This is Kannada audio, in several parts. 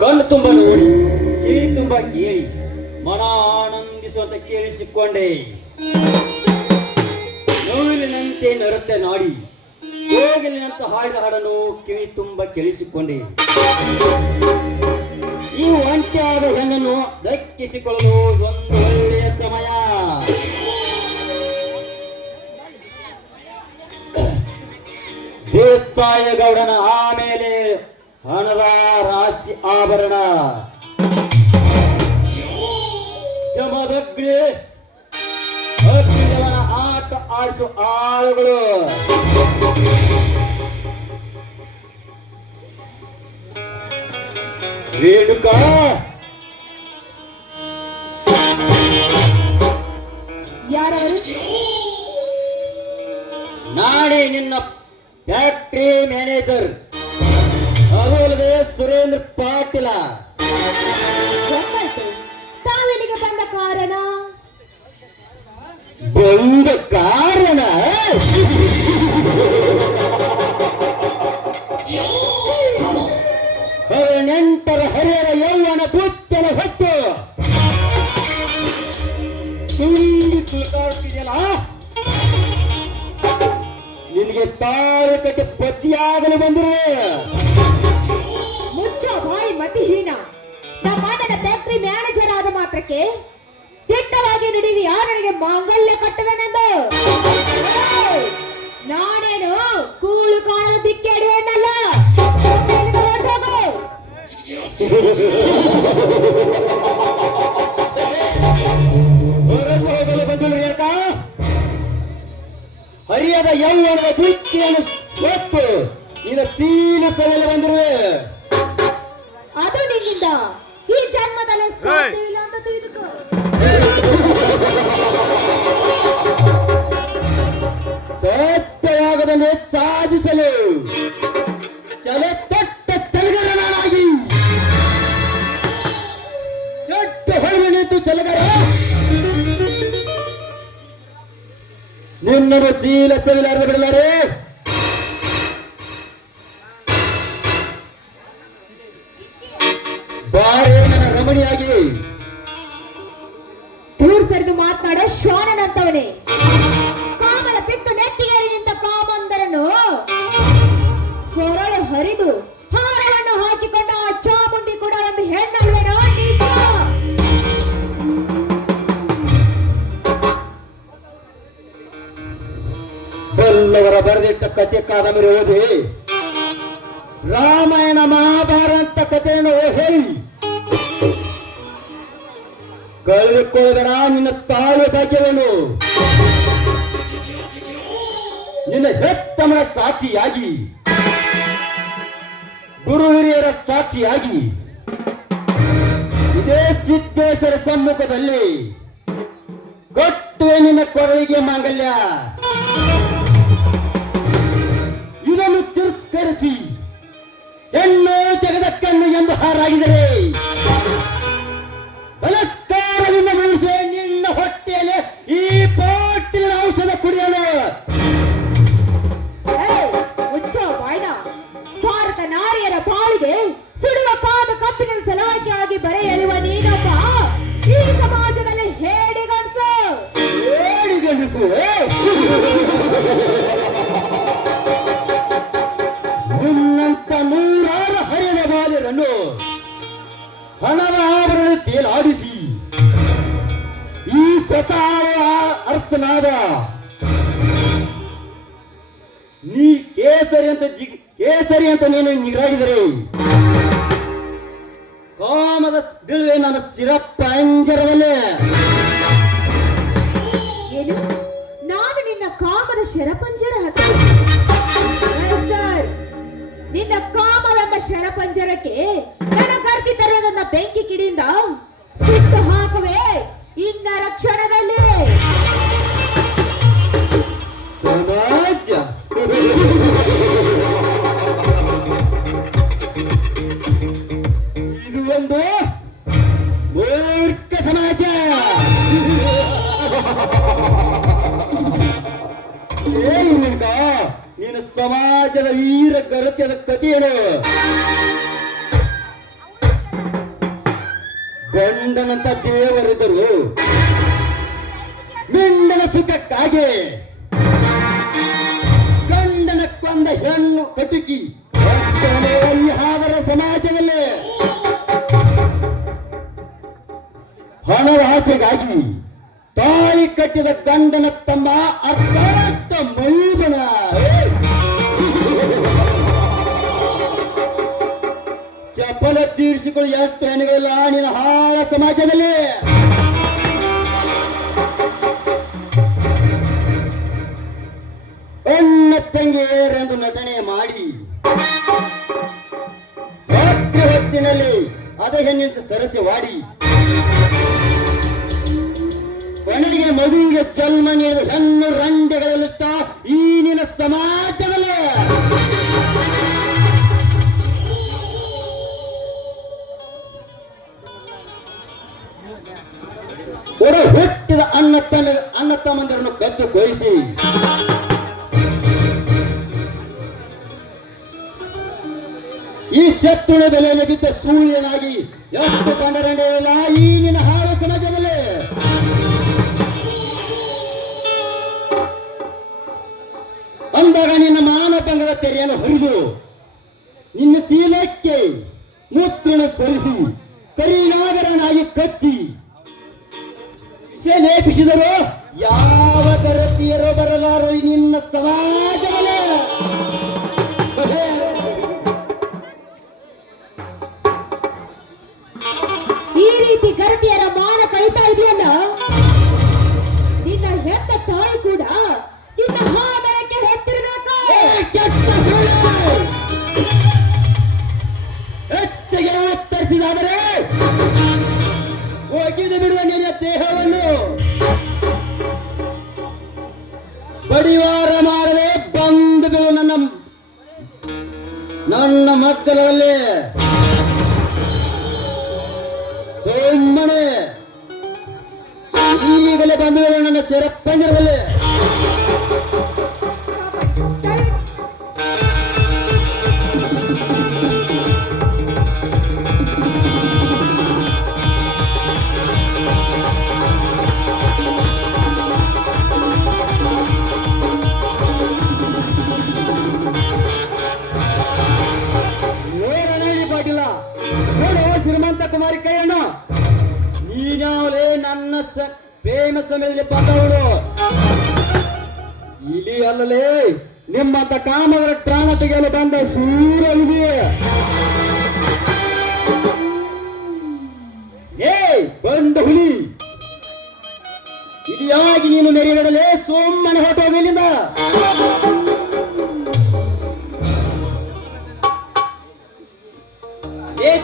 ಕಣ್ಣು ತುಂಬ ನೋಡಿ, ಕಿವಿ ತುಂಬ ಕೇಳಿ, ಮನ ಆನಂದಿಸುವಂತ ಕೇಳಿಸಿಕೊಂಡೆ. ನೋವಿನಂತೆ ನರುತ್ತೆ ನಾಡಿ, ಕೋಗಿಲಿನಂತ ಹಾಡಿದ ಹಾಡನ್ನು ಕಿವಿ ತುಂಬ ಕೇಳಿಸಿಕೊಂಡೆ. ಈ ಒಂಟಿಯಾದ ಹೆಣ್ಣನ್ನು ದಕ್ಕಿಸಿಕೊಳ್ಳಲು ಒಂದು ಒಳ್ಳೆಯ ಸಮಯ. ದೇಸಾಯ ಗೌಡನ ಆಮೇಲೆ ಹಣದ ರಾಶಿ ಆಭರಣ, ಜಮದಗ್ನಿ ಅಗ್ನಿಗಳನ್ನ ಆಟ ಆಡಿಸೋ ಆಳುಗಳು, ರೇಣುಕಾ ಯಾರವರು? ನಾನೇ ನಿನ್ನ ಫ್ಯಾಕ್ಟ್ರಿ ಮ್ಯಾನೇಜರ್, ಅದು ಅಲ್ಲದೆ ಸುರೇಂದ್ರ ಪಾಟೀಲ. ತಾವಿಲ್ಲಿಗೆ ಬಂದ ಕಾರಣ? ಬಂದ ಕಾರಣ ನೆಂಟರ ಹರಿಯರ ಯೌವನ ಬುತ್ತನ ಹೊತ್ತು ತುಂಬಿ ತುಳುಕಾಡ್ತಿದೆಯಲ್ಲ, ನಿನಗೆ ತಾಳಿ ಕಟ್ಟಿ ಪತಿಯಾಗಲು ಬಂದಿರುವೆ. ಮುಚ್ಚ ಬಾಯಿ ಮತಿಹೀನ. ನಮ್ಮ ಅಣ್ಣನ ಫ್ಯಾಕ್ಟರಿ ಮ್ಯಾನೇಜರ್ ಆದ ಮಾತ್ರಕ್ಕೆ ದಿಟ್ಟವಾಗಿ ನುಡಿವಿ ನನಗೆ ಮಾಂಗಲ್ಯ ಕಟ್ಟುವೆನೆಂದು. ನಾನೇನು ಕೂಳು ಕಾಣದ ದಿಕ್ಕೇಡುವೆನಲ್ಲ. ಹೋಗಲು ಬಂದಳು ಯಾಕ? ಹರಿಯದ ಯೌವನದ ಬುತ್ತಿಯನ್ನು ಹೊತ್ತು ನಿನ್ನ ಸೀಲು ಸವೆಲ್ಲ ಬಂದಿರುವೆ. ಅದು ನಿನ್ನಿಂದ ಈ ಜನ್ಮದಲ್ಲಿ ಸಾಧ್ಯವಿಲ್ಲ ಅಂತ ತಿಳಿದುಕೋ. ಸತ್ಯವಾಗದನ್ನೇ ಸಾಧಿಸಲು ಚಲೆ ತೊಟ್ಟ ಚಲಗರನಾಗಿ ಚಟ್ಟ ಹೊರಗೆ ನಿಂತು ಚಲಗರ ನಿನ್ನನ್ನು ಶೀಲ ಸವಿಲಾರ ಬಿಡಲಾರೆ. ಬಾರೇ ನನ್ನ ರಮಣಿಯಾಗಿ. ದೂರ ಸರಿದು ಮಾತನಾಡೋ ಶ್ವಾನನಂತವನೇ. ಕಾಮದ ಪಿತ್ತು ನೆತ್ತಿಗೇರಿ ನಿಂತ ಕಾಮಂದರನ್ನು ಕೊರಳು ಹರಿದು ಹಾರವನ್ನು ಹಾಕಿಕೊಂಡ ಆ ಚಾಮುಂಡಿ ಕೂಡ ಒಂದು ಹೆಣ್ಣಲ್ವೇನೋ? ನೀಚ! ಬಲ್ಲವರ ಬರೆದಿಟ್ಟ ಕಥೆ ಕಾದಂಬರಿ ಓದಿ, ರಾಮಾಯಣ ಮಹಾಭಾರತ ಕಥೆಯನ್ನು ಹೇಳಿ ಕಳೆದುಕೊಳ್ಳಬೇಡ ನಿನ್ನ ತಾಯಿ ಭಾಗ್ಯವನ್ನು. ನಿನ್ನ ಹೆತ್ತಮನ ಸಾಕ್ಷಿಯಾಗಿ, ಗುರು ಹಿರಿಯರ ಸಾಕ್ಷಿಯಾಗಿ, ಇದೇ ಸಿದ್ದೇಶ್ವರ ಸಮ್ಮುಖದಲ್ಲಿ ಕೊಟ್ಟುವೆ ನಿನ್ನ ಕೊರಳಿಗೆ ಮಾಂಗಲ್ಯ. ಇದನ್ನು ತಿರಸ್ಕರಿಸಿ ಹೆಣ್ಣು ಜಗದ ಕಣ್ಣು ಎಂದು ಹಾರಾಗಿದರೆ ಬಲತ್ಕಾರದಿಂದ ಮುಗಿಸಿ ನಿನ್ನ ಹೊಟ್ಟೆಯಲ್ಲಿ ಈ ಪಾಟಿನ ಔಷಧ ಕುಡಿಯಲು. ಮುಚ್ಚ ಬಾಯ್ನ. ಭಾರತ ನಾರಿಯರ ಬಾಳಿಗೆ ಸುಡುವ ಕಾದ ಕಪ್ಪಿನ ಸಲುವಾಗಿಯಾಗಿ ಬರೆ ಎಳುವ ನೀನೊಬ್ಬ ಈ ಸಮಾಜದಲ್ಲಿ ಹೇಡಿಗಂಟು. ಹೇಡಿಗಂಡಿಸು ನಿನ್ನಂತ ನೂರಾರು ಹರಿಯದ ಬಾಲರನ್ನು ಹಣದ ಆಭರಣ ತೇಲಾಡಿಸಿ ಈ ಸ್ವತಃ ಅರಸನಾದ ನೀ ಕೇಸರಿ ಅಂತ ನೀನು ನಿಗರಾಡಿದರೆ ಕಾಮದ ಬೀಳುವೆ ನನ್ನ ಶಿರಪಂಜರದಲ್ಲೇ. ಏನು? ನಾನು ನಿನ್ನ ಕಾಮದ ಶರಪಂಜರ ನಿನ್ನ ಕಾಮವೆಂಬ ಶರಪಂಜರಕ್ಕೆ ನನಗರ್ತಿ ತರುವುದನ್ನ ಬೆಂಕಿ ಕಿಡಿಯಿಂದ ಸುಟ್ಟು ಹಾಕುವೆ ಇನ್ನ ರಕ್ಷಣದಲ್ಲಿ. ಸಮಾಜ ಇದು ಒಂದು ಮೂರ್ಖ ಸಮಾಜ. ನೀನು ಸಮಾಜದ ವೀರ ಗರತ್ಯದ ಕಥೆಯೇನು? ಗಂಡನಂತ ದೇವರಿದ್ದರು ಮಿಂಡನ ಸುಖಕ್ಕಾಗಿ ಗಂಡನ ಕೊಂದ ಹೆಣ್ಣು ಕಟುಕಿ ಹಾದರ ಸಮಾಜದಲ್ಲಿ ಹಣದ ಆಸೆಗಾಗಿ ತಾಯಿ ಕಟ್ಟಿದ ಗಂಡನ ತಮ್ಮ ಅರ್ಥಾರ್ಥ ಮೈದನ ಚಪಲ ತೀರಿಸಿಕೊಳ್ಳಿ ಎಷ್ಟು ಹೆಣ್ಣುಗಳಿಲ್ಲ ನಿನ್ನ ಹಾಳ ಸಮಾಜದಲ್ಲಿ. ಅಣ್ಣ ತಂಗಿಯರೆಂದು ನಟನೆ ಮಾಡಿ ರಾತ್ರಿ ಹೊತ್ತಿನಲ್ಲಿ ಅದೇ ಹೆಣ್ಣಿನ ಸರಸವಾಡಿ ಕೊನೆಗೆ ಮಗುವಿಗೆ ಜನ್ಮ ನೀಡಿದ ಹೆಣ್ಣು ರಂಡೆಗಳಲ್ಲಿಟ್ಟ ಈ ನಿನ್ನ ಸಮಾಜದಲ್ಲಿ ಹೊರ ಹುಟ್ಟಿದ ಅಣ್ಣ ತಮ್ಮಂದಿರನ್ನು ಕದ್ದು ಕೊಯಿಸಿ ಈ ಶತ್ರುನ ಬೆಲೆಯಲ್ಲಿ ಬಿದ್ದ ಸೂರ್ಯನಾಗಿ ಎಷ್ಟು ಕಂಡರಂಡೆಯಿಲ್ಲ ಈ ನಿನ್ನ ಹಾಳು ಸಮಾಜದಲ್ಲಿ. ಅಂದಾಗ ನಿನ್ನ ಮಾನಭಂಗದ ತೆರೆಯನ್ನು ಹರಿದು ನಿನ್ನ ಶೀಲಕ್ಕೆ ಮೂತ್ರನ ಸರಿಸಿ ಕರಿನಾಗರನಾಗಿ ಕಚ್ಚಿ ಲೇಪಿಸಿದರು ಯಾವ ಗರತಿಯರೋ ಬರಲಾರೋ ಈ ನಿನ್ನ ಸಮಾಜದಲ್ಲಿ. ಈ ರೀತಿ ಗರತಿಯರ ಮಾನ ಕಳೀತಾ ಇದೆಯಲ್ಲ, ನಿನ್ನ ಹೆತ್ತ ತಾಯಿ ಕೂಡ ನಿನ್ನ ಹಾದರಕ್ಕೆ ಹೊತ್ತಿರಬೇಕು. ಹೆಚ್ಚಿಗೆ ಉತ್ತರಿಸಿದಾದರೆ ಒಗೆದು ಬಿಡುವ ನಿನ್ನ ದೇಹವನ್ನು ಬಡಿವಾರ ಮಾಡದೆ ಬಂಧುಗಳು ನನ್ನ ಮಕ್ಕಳಲ್ಲಿ ಸುಮ್ಮನೆ ಈಗಲೇ ಬಂಧುಗಳು ನನ್ನ ಸೆರಪ್ಪಂಜರದಲ್ಲಿ ಶ್ರೀಮಂತ ಕುಮಾರಿ ಕೈಯಣ್ಣ ನೀನಾವಲೇ ನನ್ನ ಪ್ರೇಮ ಸಮಯದಲ್ಲಿ ಬಂದವಳು ಇಲ್ಲಿ ಅಲ್ಲಲೇ ನಿಮ್ಮಂತ ಕಾಮದರ ಪ್ರಾಣ ತೆಗೆಯಲು ಬಂದ ಸೂರವಿದೆ. ಬಂದ ಹುಲಿ ಇದಿಯಾಗಿ ನೀನು ಮೆರೆಯಡಲೇ ಸುಮ್ಮನೆ ಹೊರಟೋಗಿಲ್ಲಿಂದ.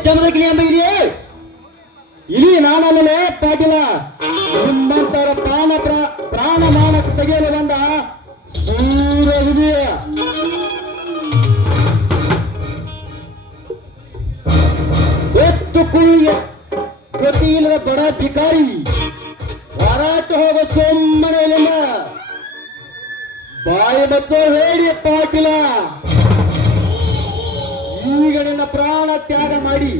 ಜಮದಗ್ನಿ ಅಂತ ಇದೆಯೇ ಇಲ್ಲಿ ನಾನಲ್ಲೇ ಪಾಟಿಲ ನಿಮ್ಮಂತರ ಪ್ರಾಣ ಮಾನ ತೆಗೆಯಲು ಬಂದ ಸೂರ್ಯ ಎತ್ತು ಕುಳಿಯ ಗತಿ ಇಲ್ಲದ ಬಡ ಭಿಕಾರಿ ಹೋರಾಟ ಹೋಗೋ ಸುಮ್ಮನೆಯಲ್ಲಿಲ್ಲ ಬಾಯಿ ಬಚ್ಚೋ ಹೇಳಿ ಪಾಟಿಲ. ಈಗ ನಿನ್ನ ಪ್ರಾಣ ತ್ಯಾಗ ಮಾಡಿ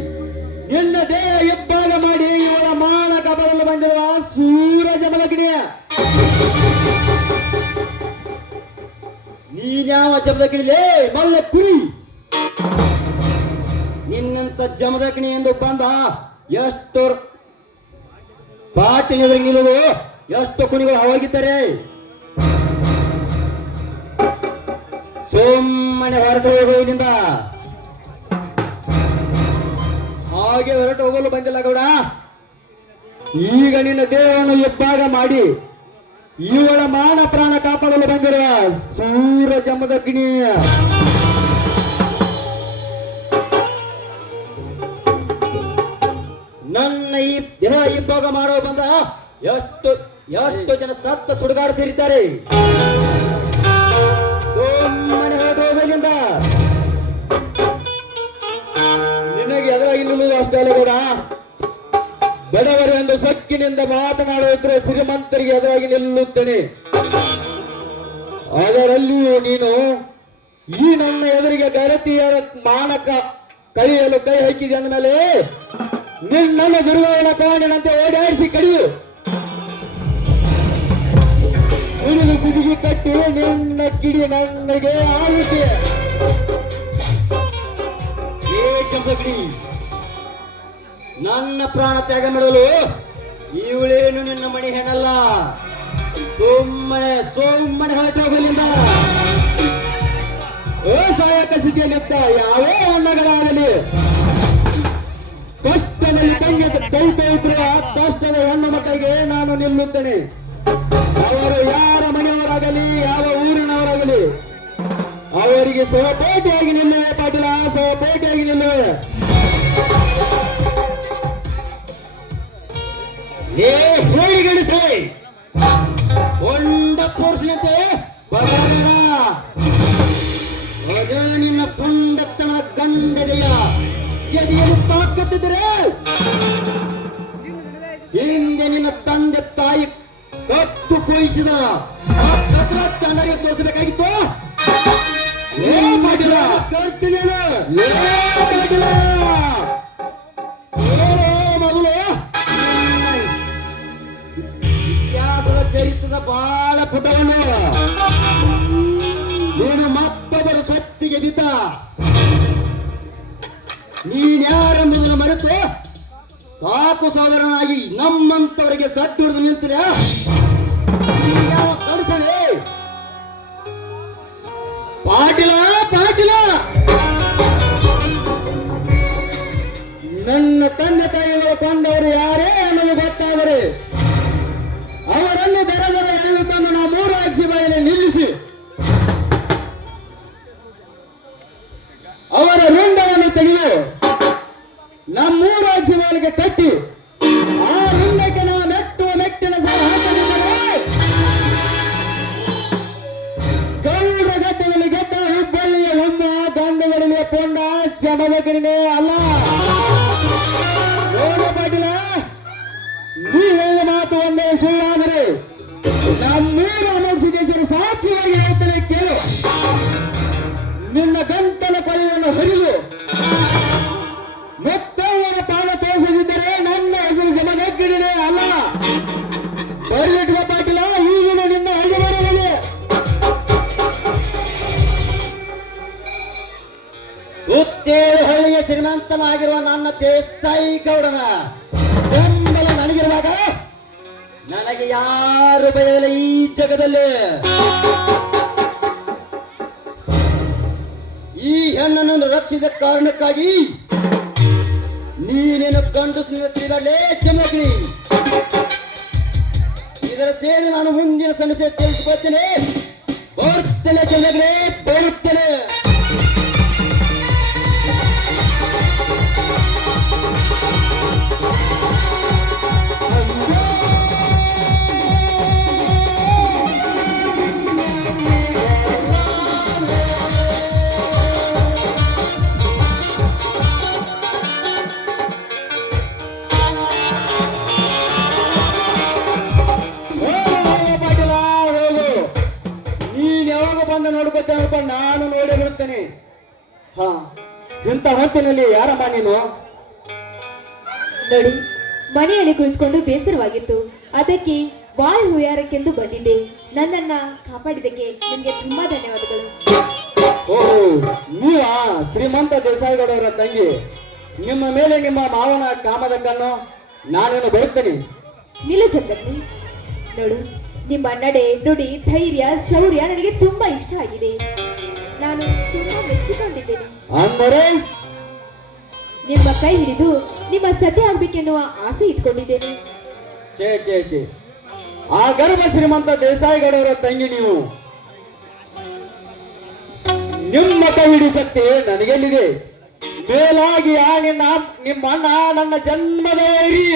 ನಿನ್ನ ದೇಹ ಇಬ್ಬಾಗ ಮಾಡಿ ಇವಳ ಮಾನ ಕಬಲನ್ನು ಬಂದಿರುವ ಸೂರ್ಯ ಜಮದಗ್ನಿಯ ನೀನ್ಯಾವ ಜಮದಗ್ನಿಲೇ ಮಲ್ಲ ಕುರಿ ನಿನ್ನಂತ ಜಮದಗ್ನಿ ಎಂದು ಬಂದ ಎಷ್ಟು ಪಾಟಿನ ನಿಲ್ಲುವು ಎಷ್ಟು ಕುಣಿಗಳು ಹೋಗಿದ್ದಾರೆ. ಸುಮ್ಮನೆ ಹೊರಟು ಹೋಗುವುದರಿಂದ ಹಾಗೆ ಹೊರಟು ಹೋಗಲು ಬಂದಿಲ್ಲ ಗೌಡ. ಈಗ ನಿನ್ನ ದೇಹವನ್ನು ಇಬ್ಬಾಗ ಮಾಡಿ ಇವಳ ಮಾನ ಪ್ರಾಣ ಕಾಪಾಡಲು ಬಂದಿರುವ ಸೂರ್ಯ ಜಮದಗ್ನಿ ನನ್ನ ಈ ದೇಹ ಇಬ್ಬಾಗ ಮಾಡೋ ಬಂದ ಎಷ್ಟು ಜನ ಸತ್ತ ಸುಡುಗಾಡು ಸೇರಿದ್ದಾರೆ. ಸುಮ್ಮನೆ ಹೊರಟು ಹೋಗಲಿಂದ ನಿನಗೆ ಎದುರಾಗಿ ನಿಲ್ಲುವುದು ಅಷ್ಟೇ ಅಲ್ಲ ಕೂಡ ಬಡವರು ಎಂದು ಸೊಕ್ಕಿನಿಂದ ಮಾತನಾಡುತ್ತಿರುವ ಶ್ರೀಮಂತರಿಗೆ ಎದುರಾಗಿ ನಿಲ್ಲುತ್ತೇನೆ. ಅದರಲ್ಲಿಯೂ ನೀನು ಈ ನನ್ನ ಎದುರಿಗೆ ಗರತಿಯರ ಮಾನಕ ಕೈಯಲು ಕೈ ಹಾಕಿದೆ ಅಂದ ಮೇಲೆ ನಿನ್ನನ್ನು ದುರ್ಗವನ ಕಾಣಿನಂತೆ ಓಡಾಡಿಸಿ ಕಡಿದು ಉಳಿದು ಸಿದಿಗೆ ಕಟ್ಟಿ ನಿನ್ನ ಕಿಡಿ ನನಗೆ ಆಗುತ್ತೆ. ಏ ಜಂಬಗ್ನಿ, ನನ್ನ ಪ್ರಾಣ ತ್ಯಾಗ ಮಾಡಲು ಇವಳೇನು ನಿನ್ನ ಮಣಿ ಹೆಣ್ಣಲ್ಲ. ಸುಮ್ಮನೆ ಹೊರಟೋಗಲಿಲ್ಲ. ಅಸಹಾಯಕ ಸ್ಥಿತಿಯಲ್ಲಿದ್ದ ಯಾವೇ ಹೆಣ್ಣುಗಳಾಗಲಿ ಕಷ್ಟದಲ್ಲಿ ಕೈ ಇದ್ರೆ ಆ ಕಷ್ಟದ ಹೆಣ್ಣು ಮಕ್ಕಳಿಗೆ ನಾನು ನಿಲ್ಲುತ್ತೇನೆ. ಅವರು ಯಾರ ಮನೆಯವರಾಗಲಿ ಯಾವ ಊರಿನವರಾಗಲಿ ಅವರಿಗೆ ಸಹಪೇಟೆಯಾಗಿ ನಿಲ್ಲುವೆ ಪಾಟೀಲ, ಸಹಪೇಟೆಯಾಗಿ ನಿಲ್ಲುವೆ. ಹೇಳಿಗಳಿಸಿ ಕೊಂಡ ಪೋರ್ಷಣತೆ ನಿನ್ನ ಪುಂಡತನ ಗಂಡದೆಯ ಎದೆಯನ್ನು ತಾಕತ್ತಿದ್ದರೆ ಹಿಂದೆ ನಿನ್ನ ತಂದೆ ತಾಯಿ ಕತ್ತು ಕೊಯಿಸಿದ ಚಂದರಿಗೆ ತೋರಿಸಬೇಕಾಗಿತ್ತು. ಮಾಡಿಲ್ಲ ಮೊದಲು ಇತಿಹಾಸದ ಚರಿತ್ರದ ಬಹಳ ಪುಟವನ್ನು ನೀನು ಮತ್ತೊಬ್ಬರ ಸತ್ತಿಗೆ ಬಿದ್ದ ನೀನ್ಯಾರೆಂಬುದನ್ನು ಮರೆತು ಸಾಕು ಸಹೋದರನಾಗಿ ನಮ್ಮಂತವರಿಗೆ ಸಟ್ಟು ಹಿಡಿದು ನಿಲ್ತೀರ. ಕಳಿಸಲೇ ಪಾಟೀಲ ಪಾಟೀಲ, ನನ್ನ ತಂದೆ ತಾಯಿಗಳು ಕೊಂಡವರು ಯಾರೇ ಅನ್ನೋದು ಗೊತ್ತಾದರೆ ಅವರನ್ನು ದರ ಎಳೆಯುತ್ತನ್ನು ನಾವು 3 ಅಕ್ಷಿ ಬಾಯಲ್ಲಿ ನಿಲ್ಲಿಸಿ ಅವರ ರುಂಡವನ್ನು ತೆಗೆದು ನಮ್ಮ 3 ಅಕ್ಷಿ ಬಾಯಿಗೆ ಕಟ್ಟಿ ಆ ರುಂಡಕ್ಕೆ ನಾವು ಮೆಟ್ಟಿನ ಸಹ ಹಾಕಲಿದ್ದರೆ ಗೌರ ಗದ್ದೆಯಲ್ಲಿ ಗೆದ್ದ ಹುಬ್ಬಳ್ಳಿಯ ಹೊಮ್ಮ ಗಂಡುಗಳಲ್ಲಿ ಪೊಂಡ ಚಮದಗಿರಿನೇ ಅಲ್ಲ. ನೋಡು ಪಾಟೀಲ, ನೀ ಹೇಳಿದ ಮಾತು ಒಂದೇ ಸುಳ್ಳಾದರೆ ನಮ್ಮೂರ ಅಮೋಘ ದೇಶದ ಸಾಕ್ಷಿಯಾಗಿ ಹೇಳ್ತಲೇ ಕೇಳು. ನಿನ್ನ ಗಂಟಲ ಕೊಳೆಯನ್ನು ಹರಿದು ಮತ್ತೊಬ್ಬರ ಪಾದ ತೋರಿಸದಿದ್ದರೆ ನನ್ನ ಹೆಸರು ಜಮದಗ್ಗಿರಿನೇ ಅಲ್ಲ. ಬರೆದಿಟ್ಟುವ ಪಾಟೀಲ, ಈಗಿನ ನಿನ್ನ ಅಡಿಬರಲಿದೆ. ಸುತ್ತೇಳು ಹಳ್ಳಿಗೆ ಶ್ರೀಮಂತನಾಗಿರುವ ನನ್ನ ದೇಸಾಯಿ ಗೌಡನ ಬೆಂಬಲ ನನಗಿರುವಾಗ ನನಗೆ ಯಾರು ಭಯವಿಲ್ಲ ಈ ಜಗದಲ್ಲಿ. ಈ ಹೆಣ್ಣನ್ನು ರಕ್ಷಿಸಿದ ಕಾರಣಕ್ಕಾಗಿ ನೀನೇನು ಗಂಡಸಿನ ತಿರುಗಾಡಲೇ ಜಮಗ್ನಿ. ಇದರ ಸೇರಿ ನಾನು ಮುಂದಿನ ಸಮಸ್ಯೆ ತಿಳಿಸಿಕೊಳ್ತೇನೆ. ಬರ್ತೇನೆ ಜಮಗ್ನಿ, ಬರುತ್ತೇನೆ. ನೋಡ್ಕೊತೇನೆ ಅನ್ಕೊಂಡು ನಾನು ನೋಡೇ ಬಿಡುತ್ತೇನೆ. ಹಾ, ಇಂಥ ಹೊತ್ತಿನಲ್ಲಿ ಯಾರಮ್ಮ ನೀನು? ನೋಡಿ, ಮನೆಯಲ್ಲಿ ಕುಳಿತುಕೊಂಡು ಬೇಸರವಾಗಿತ್ತು, ಅದಕ್ಕೆ ವಾಯು ಹುಯಾರಕ್ಕೆಂದು ಬಂದಿದ್ದೆ. ನನ್ನನ್ನ ಕಾಪಾಡಿದಕ್ಕೆ ನಿಮಗೆ ತುಂಬಾ ಧನ್ಯವಾದಗಳು. ಓಹೋ, ನೀವಾ ಶ್ರೀಮಂತ ದೇಸಾಯಿಗೌಡವರ ತಂಗಿ. ನಿಮ್ಮ ಮೇಲೆ ನಿಮ್ಮ ಮಾವನ ಕಾಮದ ಕಣ್ಣು. ನಾನೇನು ಬರುತ್ತೇನೆ. ನಿಲ್ಲ ಚಂದ್ರನಿ, ನೋಡು, ನಿಮ್ಮ ನಡೆ ನುಡಿ ಧೈರ್ಯ ಶೌರ್ಯ ನನಗೆ ತುಂಬಾ ಇಷ್ಟ ಆಗಿದೆ. ನಾನು ತುಂಬಾ ಮೆಚ್ಚಿಕೊಂಡಿದ್ದೇನೆ. ಅಂದರೆ ನಿಮ್ಮ ಕೈ ಹಿಡಿದು ನಿಮ್ಮ ಸತಿ ಆಗ್ಬೇಕೆನ್ನುವ ಆಸೆ ಇಟ್ಕೊಂಡಿದ್ದೇನೆ. ಛೇ ಛೇ ಛೇ, ಆ ಗರ್ಭ ಶ್ರೀಮಂತ ದೇಸಾಯಿಗೌಡವರ ತಂಗಿ ನೀವು. ನಿಮ್ಮ ಕೈ ಹಿಡಿ ಶಕ್ತಿ ನನಗೆಲ್ಲಿದೆ? ಮೇಲಾಗಿ ನಿಮ್ಮ ಅಣ್ಣ ನನ್ನ ಜನ್ಮದ ವೈರಿ.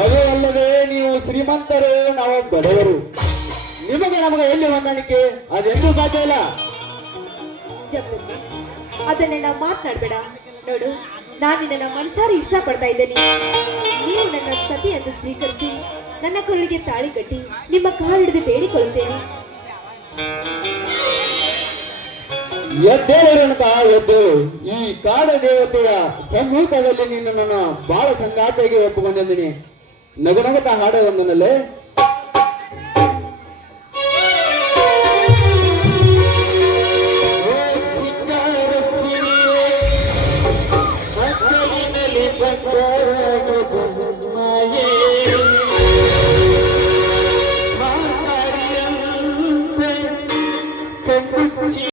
ಅದು ಅಲ್ಲದೆ ನೀವು ಶ್ರೀಮಂತರು, ನಾವು ಬಡವರು. ನಿಮಗೆ ನಮಗೆ ಎಲ್ಲಿ ಹೊಂದಾಣಿಕೆ? ಅದೆಂದೂ ಸಾಧ್ಯ ಇಲ್ಲ. ಅದನ್ನೆಲ್ಲ ಮಾತನಾಡ್ಬೇಡ. ನೋಡು, ನಾನು ನಿನ್ನ ಮನಸಾರಿ ಇಷ್ಟಪಡ್ತಾ ಇದ್ದೇನೆ. ನೀವು ನನ್ನ ಸತಿ ಎಂದು ಸ್ವೀಕರಿಸಿ ನನ್ನ ಕರುಳಿಗೆ ತಾಳಿ ಕಟ್ಟಿ ನಿಮ್ಮ ಕಾಲು ಹಿಡಿದು ಬೇಡಿಕೊಳ್ಳುತ್ತೇನೆ. ಎದ್ದೇಳಿರಂತ ಎದ್ದೇಳು. ಈ ಕಾಡ ದೇವತೆಯ ಸಮ್ಮುಖದಲ್ಲಿ ನೀನು ನನ್ನ ಬಾಳ ಸಂಗಾತಿಯಾಗಿ ಒಪ್ಪಿಕೊಂಡಿದ್ದೀನಿ. ನಗನಗುತ್ತಾ ಹಾಡೋ ಒಂದನಲ್ಲೇ